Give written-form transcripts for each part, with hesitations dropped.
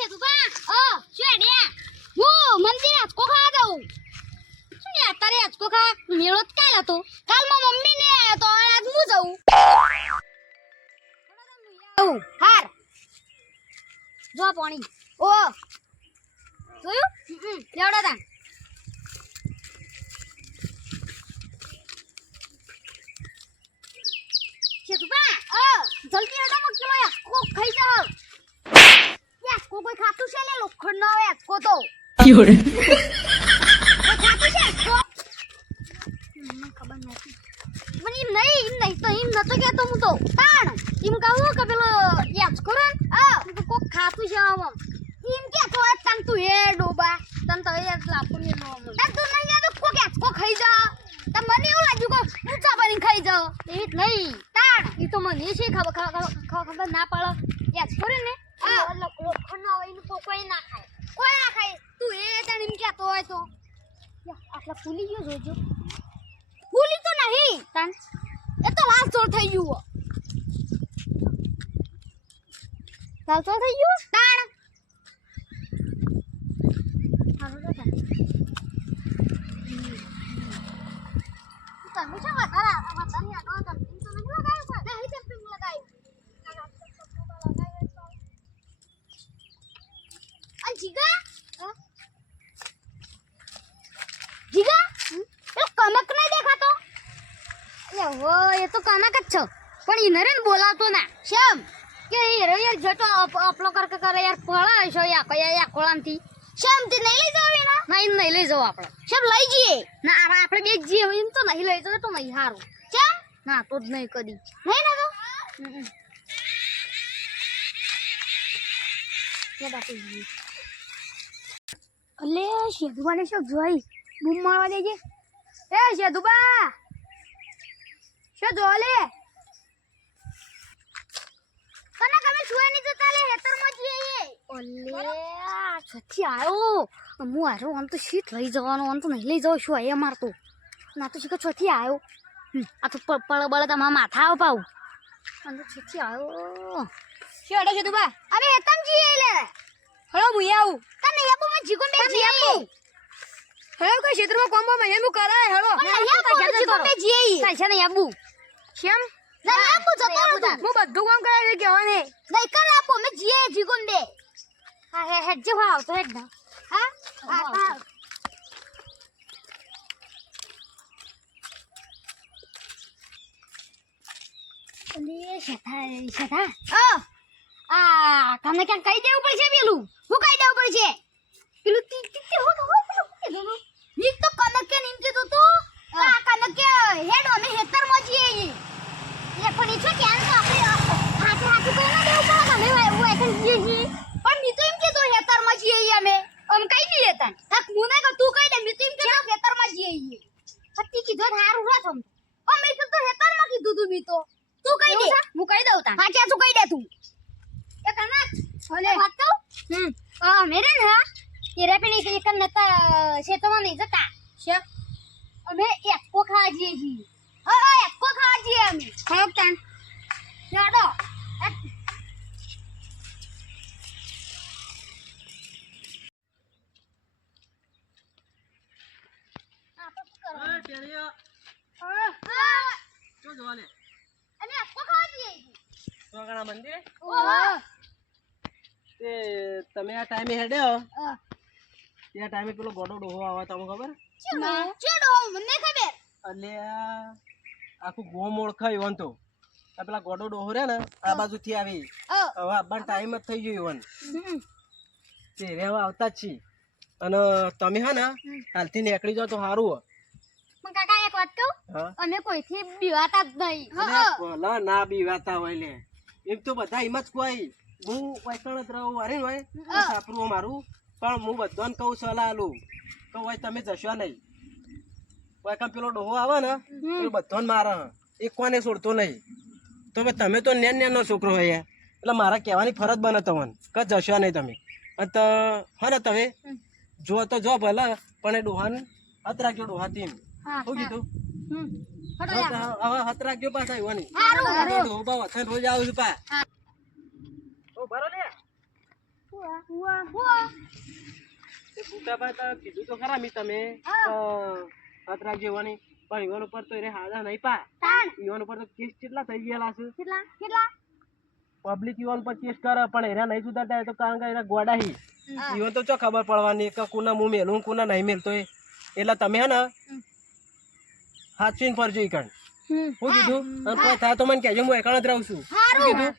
છે તું બા શું ને હું મંદિર આચકો ખાવા દઉં શું ને તારે આચકો ખા મેળો જ કાલ હતો કાલ માં મમ્મી ને આયો તો આજ હું જાઉં હાર જો પાણી ઓ જોયું લેવડો તા છે તું બા જલ્દી આડો મત લો આચકો ખાઈ જાવ આચકો કોઈ ખાતું છે ને લોખંડ નો આવે આચકો તો Fiore. ખાતું છે આચકો મને ખબર નથી મને એમ નહીં તો એમ નતો કહેતો હું તો તાણ એમ કહું કે પેલો આચકો રે તો કોક ખાતું છે આમ એમ કે તો તન તું એ ડોબા તન તો એ લાપું ને નો તન તું નહીં યાદ કોક આચકો ખાઈ જા તો મને એવું લાગ્યું કે ઊંચા બની ખાઈ જાવ એ નહીં તાણ એ તો મને છે ખબર ના પડે આચકો રે ને લોખંડ નો હોય તો કોઈ ના ખાય તું એ તને એમ કહેતો હોય તો આટલા ફૂલી ગયો જોજો ફૂલી તો નહીં તન એ તો લાલ ચોળ થઈ ગયું લાલ ચોળ થઈ ગયું તાણ હારું તો તમે શું વાતાની આડો જમ્પિંગ તો નહીં લગાવ્યું છે નહીં જમ્પિંગ લગાવ્યું અને જીગા જીગા એ કનક નહીં દેખાતો અરે હો એ તો કનક જ છો પણ ઈ નરેન બોલાતો ના શેમ કે હીરો યાર જટો અપલો કરે યાર પળા છો યા કયા કોળામથી શેમ તે નહીં લઈ જાવ એના નહીં લઈ જાવ આપણે શેમ લઈ જઈએ ના આપણે બે જઈએ એમ તો નહીં લઈ જાવ તો નહીં હારું શેમ ના તો જ નહીં કદી નહીં ના તો કે બાપી અલે શેદુબાને શું જોઈ બૂમ મારવા દેજે એ શેદુબા શું જો લે કને તમે સુઈ નહીં જતા લે હેતરમાં જઈએ ઓલે સચ્ચી આયો હું આરો આમ તો શીટ લઈ જવાનો આમ તો નહીં લઈ જાવ શું આયા મારતો ના તો શીખો છથી આયો આ તો પળ બળ તમારા માથા આવ પાઉ આમ તો સચ્ચી આયો શું અડે શેદુબા અરે હેતમ જઈએ લે હળો હું આવું તને યાબુ માં જીગુન બે જીએ હળો કોઈ ક્ષેત્રમાં કોમ્બો માં હેમુ કરાય હળો જીગુન બે જીએ કઈ છે ને યાબુ કેમ ના યાબુ જતો હું બધું કામ કરાય કેવાને નહીં કર આપો મે જીએ જીગુન બે હા હેડ જે ભાવ તો હેડ ના હા અલી શેઠા તમને ક્યાં કહી દેવું પડશે પેલું હું કહી દેવું પડશે પેલું તી હો તો પેલું નીક તો કનક કે નીમ કે તો કનક કે હેડ અમે હેતર માં જઈએ એ પણ ઈ છે કે આને તો આપણે હાથે કોઈ ના દેવું પડે અમે એવું એકન જઈએ છીએ પણ મી તો એમ કે તો હેતર માં જઈએ અમે કહી દઈએ તન તક મુને કે તું કહી દે મી તો એમ કે હેતર માં જઈએ સત્તી કીધું હારું રાત હમ મે તો હેતર માં કીધું તું મી તો તું કહી દે હું કહી દઉં તા હા કે તું કહી દે તું એ કનક ઓલે વાત તો મેરે ના ये रेपनी के कन नता शेतमा नहीं जता शे અમે એકકો ખાવા જઈએ છીએ એકકો ખાવા જઈએ અમે ખાવ તાન જાડો શું જોવા લે અમે એકકો ખાવા જઈએ છીએ વાગણા મંદિરે ઓહો તે તમે આ ટાઈમે હેડ્યો તે ટાઈમે પેલો ગોડો ડોહો આવે તમને ખબર ચેડો મને ખબર એટલે આખું ગોમ ઓળખાય વન તો આ પેલા ગોડો ડોહો રે ને આ બાજુથી આવી હવે આપવાનો ટાઈમ જ થઈ ગયો વન તે રહેવા આવતા જ છી અને તમે હે ને હાલથી નીકળી જાવ તો સારું પણ કાકા એક વાત કહું હા અમે કોઈથી બીવાતા જ નહીં ભલા ના બીવાતા હોય લે એમ તો બધા એમ જ કોઈ હું વૈકણ જ રહું અરે હોય સાપરું મારું પણ હું બધાને કહું સલાહ આલું તો હોય તમે જશો નહીં વૈકણ પેલો ડોહો આવે ને એ બધાને મારે એક કોને છોડતો નહીં તો તમે તો નેનો છોકરો હોય એટલે મારા કહેવાની ફરજ બને તમને કે જશો નહીં તમે અને તો હા ને તમે જો તો જો ભલે પણ એ ડોહાને હત રાખજો ડોહાથી શું કીધું હવે હત રાખજો પાછા એવું નહીં રોજ આવું છું પા બરો લે બુટાભાઈ તો કીધું તો ખરા મી તમે ખતરા જેવાની પણ ઈવન ઉપર તો એને હાજા નહીં પા ઈવન ઉપર તો કેસ કેટલા થઈ ગયેલા છે પબ્લિક ઈવન પર કેસ કરે પણ એના નહીં સુધારતા તો કારણ કે એના ગોડાહી ઈવન તો ચો ખબર પડવાની કે કોના હું મેલું કોના નહીં મેલતો એટલે તમે હે ને હાચવીને ફરજો ઈ કણ હું કીધું અને કોઈ થાય તો મને કહેજો હું એકણ જ રહું છું શું કીધું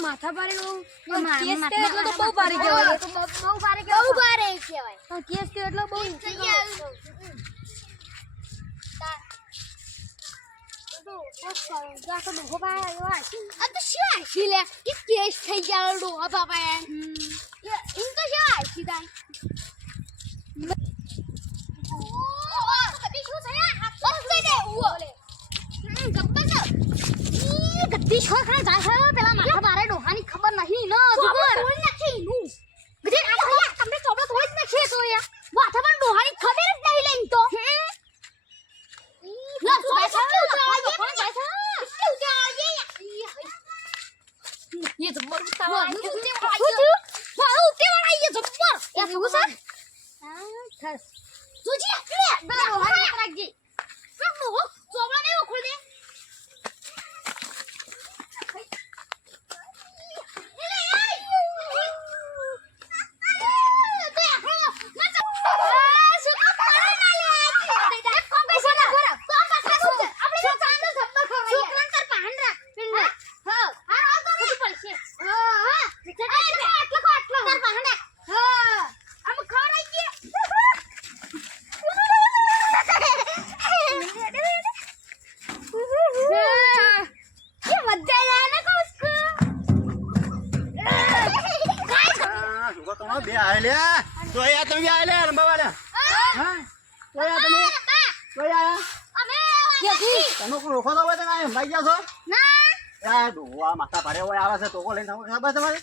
માથા ભારે કેસ થયો એટલે તો બહુ ભારે કહેવાય. બહુ ભારે કહેવાય કેસ થયો એટલે બહુ કેસ થઈ ગયા ડોહા બાપા એમ તો શું ગદ્દી છોકરા જાય પેલા માથા ભારે ડોહાની ખબર નહીં ન તમને ચોપડો થોડી જ નથી તો યાર માથા ભારે ડોહાની ખબર જ નહીં લઈને તો ये जब्बर बतावा ये બે આલે તો યાર તમે આલે રંબાવાલા હા તો યાર તમે તો યાર તમે કોઈ રોકો તો હોય તો કાંઈ ભાઈ ગયા છો યાર ડોહા માથા ભારે હોય આવે છે તો કો લઈને ખબર તમારે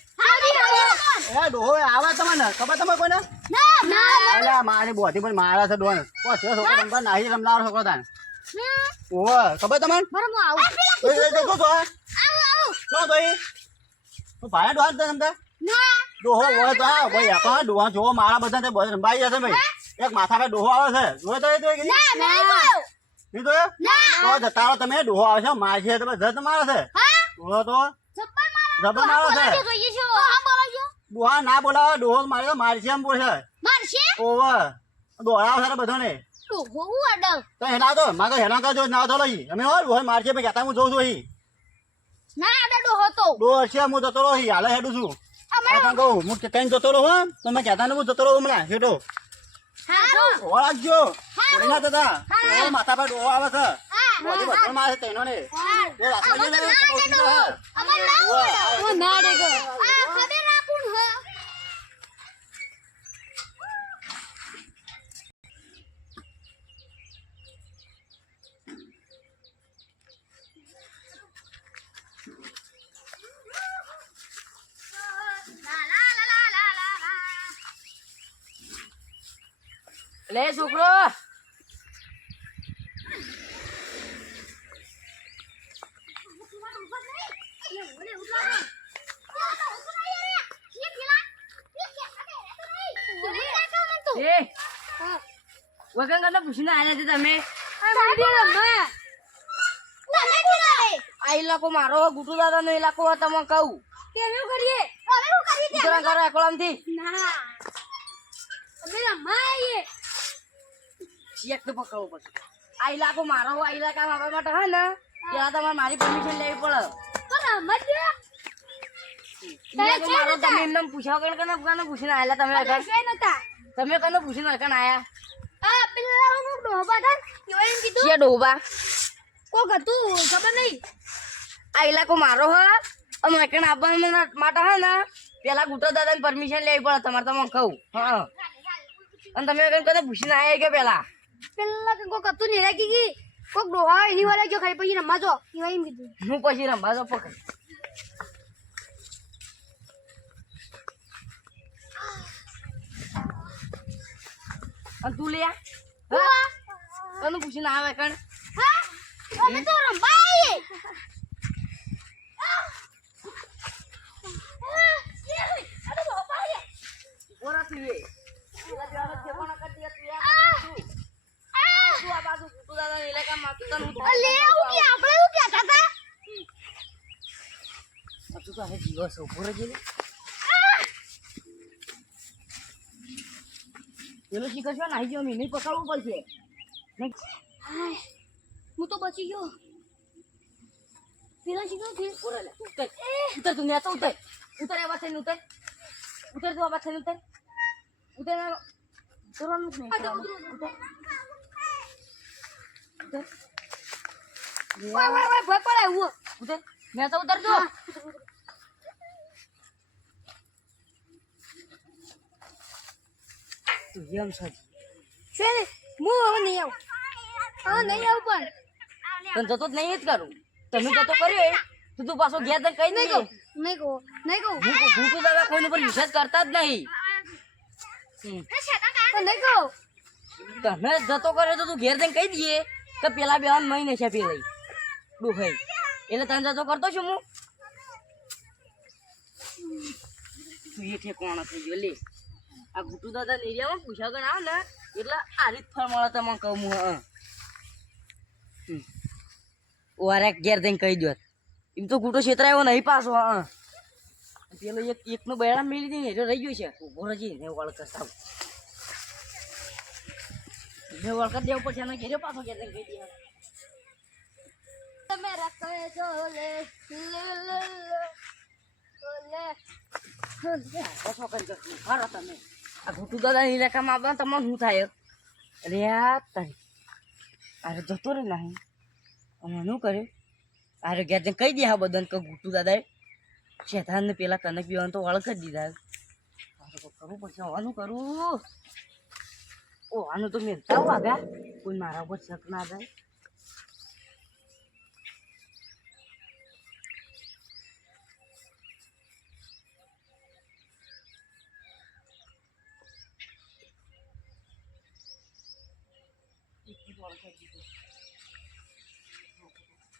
એ ડોહો આવે તમને ખબર તમે કોઈને અલ્યા મારી બોધી પણ મારા છે ડોન કોઈ છોકરો રમવા નહીં રમનાર છોકરો તાન ઓહો ખબર તમને તો ભાઈ ડોહા તમને ડોહો હોય તો ભાઈ આપણા ડોહા જોવો મારા બધા તે બધા રંબાઈ જશે ભાઈ એક માથા પર ડોહો આવે છે જોયો તો એ તો નહીં તો જતા રહો તમે ડોહો આવે છે માર છે તમે જત મારે છે ડોહો તો જબર મારે છે ડોહા ના બોલાવે ડોહો મારે માર છે એમ બોલે ઓવે દોડા આવે છે બધાને તો હેલા તો મારે હેલા કરજો ના તો લઈ અમે હો ડોહો માર છે ભાઈ કહેતા હું જોઉં છું અહીં ડોહો છે હું જતો રહો હાલે હેડું છું કહું હું કઈ જતો રહો તમે કહેતા ને હું જતો રહો હમણાં હેઠો રાખજો ના દાદા માથા પર ડોહો આવે છે બધો મારે તેનો ને લે છોકરો વગન કરતા પૂછીને આયા છે તમે આ ઇલાકો મારો ગુટુ દાદા નો ઇલાકો તમે કહું ઉતરા કરો એકલામ થી ચેક તો પકડવું પડશે આ ઇલાકો મારો આ ઇલાકા મારા માટે હે ને ત્યાં તમારે મારી પરમિશન લેવી પડે ઇલાકો મારો તમે એમને પૂછાવ કને પૂછીને આયેલા તમે તમે કને પૂછીને કને આયા ડોબા કોક હતું ખબર નહીં આ ઇલાકો મારો હે અને કને આવવા માટે હે ને પેલા ગુટો દાદાની પરમિશન લેવી પડે તમારે તમે કહું હા અને તમે કઈ કદે પૂછીને આયા કે પેલા પેલા કે કોક હતું ને રાખી ગઈ કોક ડોહા એની વાળે જો ખાઈ પછી રમવા જો એવા એમ કીધું હું પછી રમવા તો પકડ અને તું લે તને પૂછીને આવે કણ હા અમે તો રમવા આવીએ બોરાથી વે પેલા જવાના ઠેકાણા કરી દે તું તું આ બાજુ કુટુ દાદા ને ઇલાકામાં તું તને લે આવું કે આપણે શું કહેતા હતા તું તો હવે જીવો છો ઉભો રહેજે પેલો શીખર છે નાહી ગયો નહીં પકડવું પડશે હાય હું તો બચી ગયો પેલા શીખો કે ઉતર ઉતર તું નેતો ઉતર ઉતર આ વાત ઉતર ઉતર તું આ વાત ઉતર ઉતર ઉતરવાનું જ નહીં ઉતર ઉતર ઓય ઓય ઓય ભય પડે હું ઉતર નેતો ઉતર જો તું જેમ છે છે ને હું હવે નહીં આવું પણ તને જતો જ નહીં જ કરું તમે જતો કર્યો તું તું પાછો ઘેર તને કઈ નહીં કહું નહીં કહું હું તો દાદા કોઈની પર વિશ્વાસ કરતા જ નહીં નહીં કહું તમે જતો કર્યો તો તું ઘેર જઈને કહી દઈએ કે પેલા બેવાન મહિને છે પેલા ડુહાઈ એટલે તને જતો કરતો છું હું તું એ ઠેકોણા થઈ ગયો લે આ ગુટુ દાદા એરિયામાં પૂછા ગણ આવ ને એટલે આ રીત ફળ મળે તમને કહું હું ઓરે ઘેર જઈને કહી દો એમ તો ગુટો છેતરાયો નહીં પાછો હા પેલો એકનો બેડા મેલી દઈને એટલે રહી ગયો છે ઉભો રજી ને વળ કરતા ને વળ કરી દેવું પડશે એના ઘેરે પાછો ઘેર જઈને કહી દે તમે રખે જો લે પાછો કરી દો હારો તમે આ ગુટુ દાદા ઇલાકામાં આવતા તમને શું થાય અરે આ તારી અરે જતો રે નહીં અમે શું કરે અરે ઘેર જઈને કહી દે હા બધાને કે ગુટુ દાદાએ શેતાનને પેલા કનક પીવાનું તો વળખ જ દીધા કરવું પડશે હવાનું કરું ઓ આનું તો મેં તાવ આવ્યા કોઈ મારા ઉપર શક ના જાય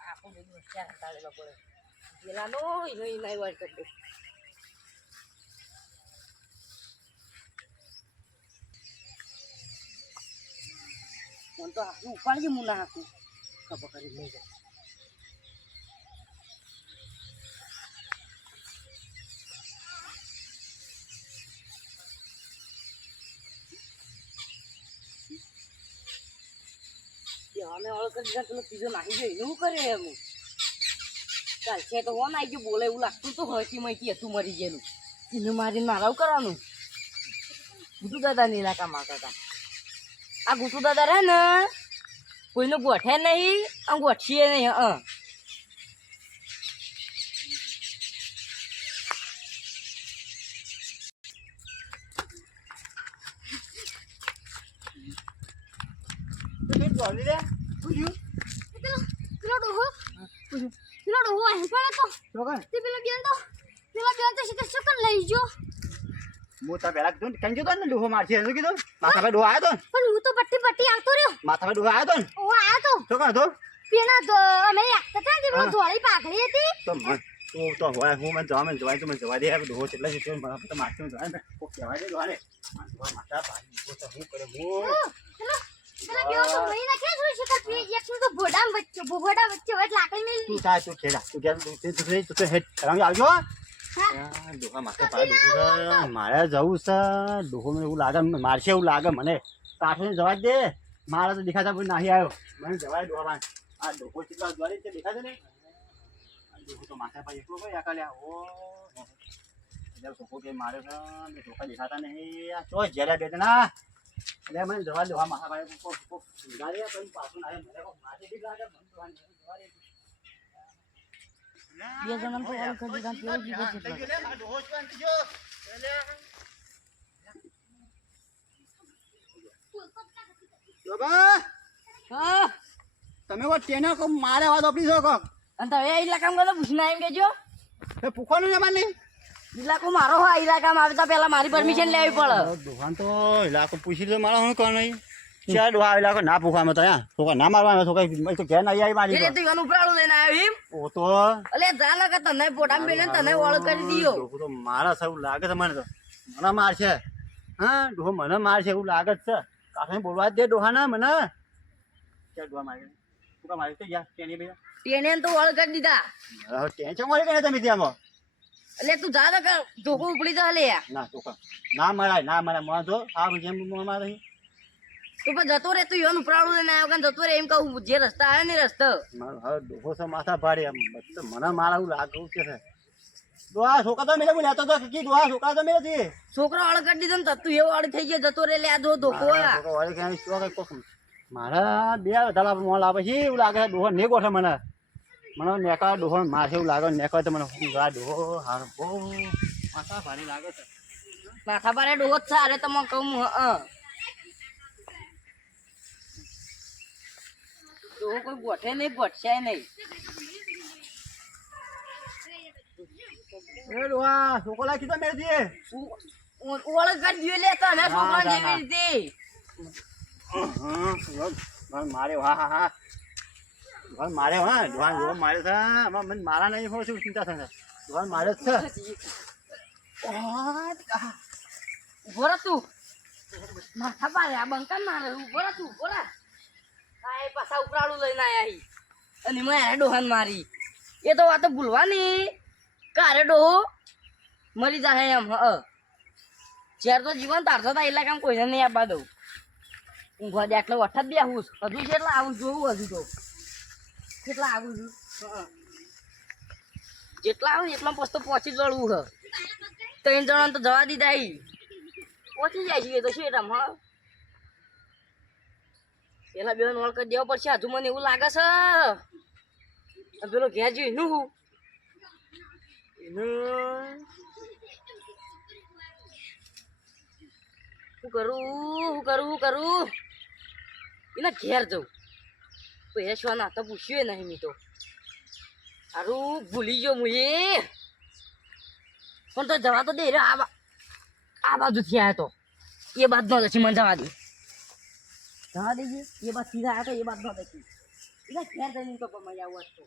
આખો બધું ચાર તાળેલો પડે પેલાનો નહીં વાર કરી દે મને તો હાથું ઉપાડજે હું ના હાથું ખબર કરી લઈ જાય અમે ઓળખ કરી દીધા પેલો ત્રીજો નાખી ગયો એવું કરે એમ ચાલશે તો ઓન આવી ગયું બોલે એવું લાગતું તો હસી મહીથી હતું મરી ગયેલું એને મારીને મારાવ કરવાનું ગુટુ દાદાની ઇલાકામાં હતા આ ગુટુ દાદા રહે ને કોઈનું ગોઠે નહીં આમ ગોઠીએ નહીં પેલો ડોહો અહીં પડે તો તે પેલા બેન તો શીખર શકન લઈ ગયો હું તો પેલા કીધું કઈ કીધું ને ડોહો મારશે શું કીધું માથા પર ડોહો આવ્યો તો પણ હું તો પટ્ટી આવતો રહ્યો માથા પર ડોહો આવ્યો તો ઓ આયો તો શું કહો તો પેલા તો અમે એકતા હતા કે પેલો ધોળી પાઘડી હતી તો તું તો હોય હું મને જવાય તો મને જવા દે ડોહો કેટલા છે મને તો મારશે જવાય ને કોક કહેવાય દે ડોહાને માથા પાડી તો હું કરે હું પેલા બેઓ તો મહી નાખે છે શીખર એકનું તો ભોડા વચ્ચે વચ લાકડી મેલી તું થાય તું ખેડા તું કે તું હેડ કરાવી આવજો ડોહા માથા પાડી મારે જવું છે ડોહો મને એવું લાગે મારશે એવું લાગે મને કાઠો જવા દે મારા તો દેખાતા કોઈ નાહી આવ્યો મને જવાય ડોહા આ ડોહો કેટલા દ્વારી છે દેખાશે ને ડોહો તો માથા પાડી એકલો કઈ આકાલ્યા ઓ છોકરો કે મારે છે ધોકા દેખાતા નહીં આ ચો જેલા બે ના એટલે મને જવા ડોહા માથા પાડી પાછું ના મને માથે બી લાગે મને જવા દે બે જણા તો ઓળખ કરી દીધા પેલો જીવો છે બાબા હા તમે કોઈ ટેને કો મારે વાત આપણી છો કો અને તમે આ ઇલાકામાં ગયો પૂછીને આવીને કહેજો એ પૂખવાનું છે માની ઇલાકો મારો હોય આ ઇલાકામાં આવતા પહેલા મારી પરમિશન લેવી પડે દુકાન તો ઇલાકો પૂછી લો મારા હું કોણ નહીં ચાલ ડોહા ઇલાકો ના પૂખવામાં તો યા તો ના મારવા તો કઈ તો ઘેર નહીં આવી મારી એટલે તું એનું ઉપરાળું લઈને આવ્યો એમ ઓ તો અલે જાને કે તને પોટામાં બેને તને ઓળખ કરી દીયો ડોહો તો મારા સૌ લાગે છે મને તો મને માર છે હા ડોહો મને માર છે એવું લાગે જ છે કાકા બોલવા જ દે ડોહા ના મને ચાલ ડોહા મારી તું કા મારી તો યા તેની ભાઈ તેને તો ઓળખ કરી દીધા ટેન્શન મારી કે તમે ત્યાંમાં એટલે તું જા ને કે ધોકો ઉપડી જા લે ના તો ના મરાય મને જો આ જેમ મારે તું પણ જતો રે તું એનું ઉપરાળું લઈને આવ્યો કે જતો રે એમ કહું જે રસ્તા આવે ને રસ્તો મારો હવે ડોહો છે માથા ભાડે આમ બધું મને મારા એવું લાગવું છે ડોહા છોકરા તો મેલે લેતો તો કી ડોહા છોકરા તો મેલે થી છોકરો ઓળખ કરી દીધો ને તું એવો ઓળખ થઈ ગયો જતો રે લે આ જો ધોકો મારા બે વધારા મોલ આપે છે એવું લાગે છે ડોહો ને ગોઠે મને નેકા ડોહો મારે એવું લાગે નેકા તો મને ડોહો હાર બહુ માથા ભારે લાગે છે માથા પારે ડોહો જ સારે તમે કહું ડોહો કોઈ ગોઠે નહીં ગોઠશે નહીં એ ડોહા છોકરા કીધા મેળ દીએ ઓળખ કરી દીધો લે તને છોકરા જેવી રીતે મારે હા મારે હા ડોહા મારે છે મને મારા નહીં હોય શું ચિંતા થાય ડોહા મારે જ છે ઉભો રહે તું માથા પારે આ બંકન મારે ઉભો રહે તું ઉભો રહે આ પાછા ઉપરાળું લઈને આયા અને મેં ડોહાન મારી એ તો વાત ભૂલવાની કારે ડોહો મરી જાય એમ જ્યારે તો જીવન તારસો તા ઇલાકામાં કોઈને નહીં આપવા દઉં ઊંઘવા દે એટલે વઠ જ બેહું હજુ કેટલા આવું જોવું હજુ તો કેટલા આવું છું જેટલા આવું એટલા પછી પહોંચી જળવું હ 3 જણા તો જવા દીધા પહોંચી જાય છે તો શું રમ હા પેલા બે નોળ કરી દેવા પડશે હજુ મને એવું લાગે છે પેલો ઘેર જોઈ નું શું કરું એને ઘેર જવું તો એ શું ના તો પૂછ્યું નહીં મી તો સારું ભૂલી ગયો હું પણ તો જવા તો દે રે આ બાજુથી આવ્યો તો એ બાદ નો જશે મને જવા દેજે એ બાદ સીધા આવ્યો તો એ બાદ નો જશે એટલે ઘેર જઈને તો મજા આવું તો